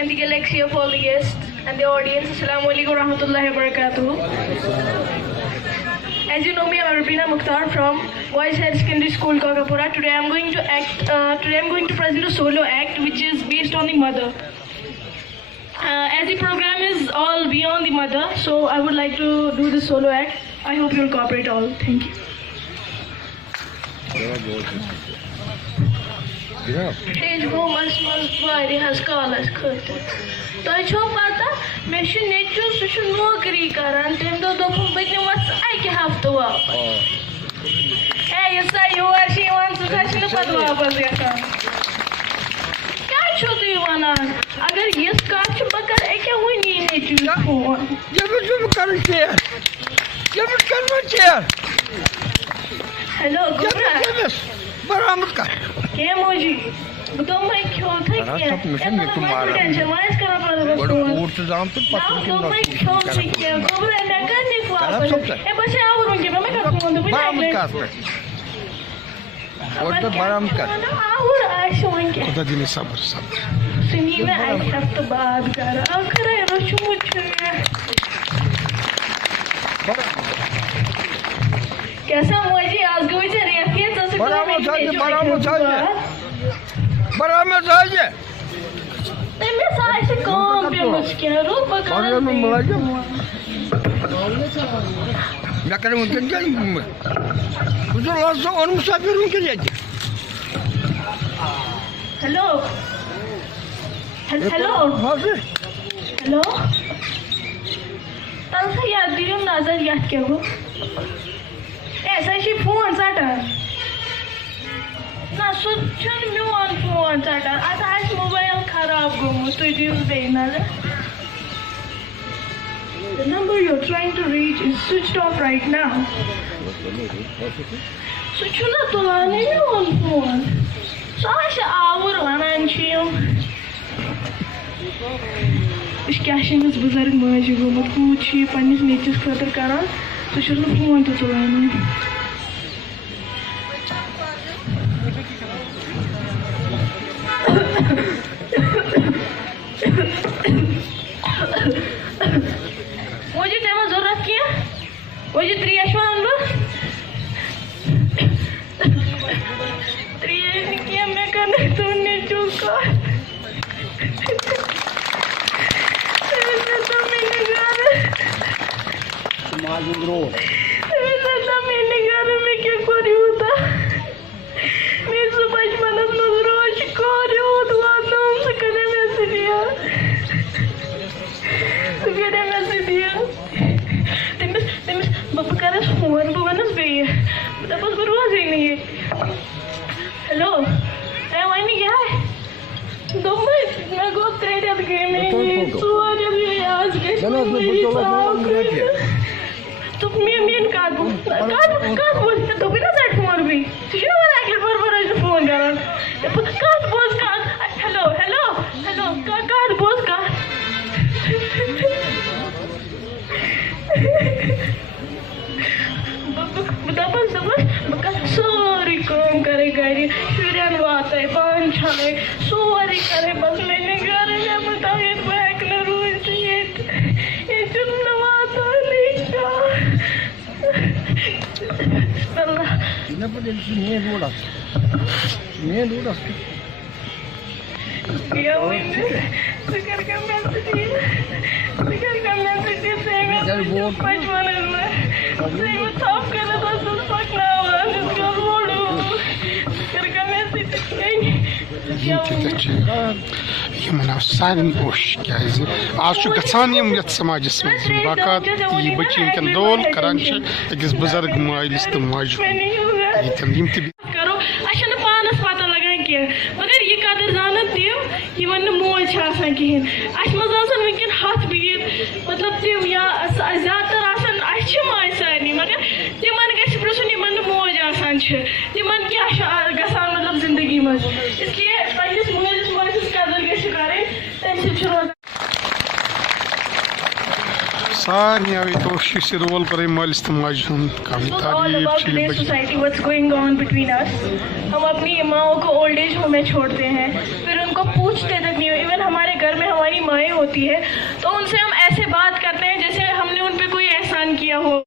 and the galaxy of all the guests and the audience. Assalamu alaikum warahmatullahi wabarakatuh. As you know me, I'm Rubina Mukhtar from Boys Higher Secondary School, Kakapura. Today I'm going to present a solo act which is based on the mother. As the program is all beyond the mother, so I would like to do the solo act. I hope you'll cooperate all. Thank you. Hey, go mas vari has kalas khut. Toy chho pata, me shu nechu su nokri karan, tem do dopum bitne was ai ke hafta wapas. Hey, yes I you she wants to touch the pad wapas yata. Kya chho tu wana? Agar yes ka chu bakar ek hui ni nechu phone. Jab kar chair. Jab kar chair. Hello, Gubra. बरामद कर के मोजी तो मैं क्यों था क्या tension vice करा पड़ा बड़ा कोर्ट जाम तो पता तो मैं क्यों थी क्या गोबर मैं करने को आप ए बस आवरूंगी मैं करूंगा तो बरामद कर और तो बरामद कर आवर आशोंगे खुदा दिन सब्र सब्र सुनी मैं आई सब तो बात कर आखिर है रोशु मुझे कैसा मोजी आज को मुझे रिएक्शन तो बरामद चाहिए नहीं मैं सारे से काम पे मुश्किल है रूप बकार में मिला मैं करूँ उनके क्या मुझे लास्ट और मुसाफिर उनके लिए हेलो हेलो हेलो तब से याद दियो नजर याद क्या हो ऐसा ही फोन साटा ना सोचन म्योन फोन साटा आता आज मोबाइल खराब गोमो तो दियो देना The number you're trying to reach is switched off right now. Switch na to lane on phone. So I should hour wanan chiyum. Is cashing is buzurg maji gomo kuchi panis nichis khatar karan. So should not phone to lane. मुझे time जरूरत क्या मुझे 3 अश्वान लो 3 क्या मैं करने सुनने चुका तो मैंने घर में क्या करी होता मैं सुबह मनस रोज करी होता नाम से कने में से दिया Together as a deal. But because one bonus be. That was what was in here. Hello. Hey, why me guy? Don't mind. I go trade at the game. So I really ask. तो मैं काट तो बिना set phone भी तुझे वाला के पर फोन करा काट बोस काट हेलो हेलो हेलो काट बोस काट बतापन समझ बका सारी काम करे गाड़ी फिरन वाता है पान छाले सारी करे बस मैंने घर में बताया बैक न रोज ये चुनना वाता नहीं का अल्लाह ने पर ये रोड़ा या मैंने फिकर का मैसेज से मैं पांचवां में सही में टॉप कर रहा था तो पकड़ा हुआ इसका बोलो फिकर का मैसेज यमन सारे ओश क्या आज गसान समाजस वाकत ये बच्चे वनकन रोल करान अकिस बुजुर्ग मालिस तो माज करो अच्छा पानस पता लगान क्या मगर ये कदर जानत दियो ये वन मोज कहें अस मज वनकन हथ बीत मतलब तम या ज्यादातर माज सारे मगर तिमन गुन यमन मोज तिमन क्या गसान मतलब जिंदगी मज इसलिए पन्निस मोलिस माजिस कदर गि करें तम रोज सारे आवे कोशिश रोल करे मालिस तो माज society what's going on between us हम अपनी माओ को ओल्ड एज होम में छोड़ते हैं फिर उनको पूछते तक नहीं इवन हमारे घर में हमारी माएँ होती है तो उनसे हम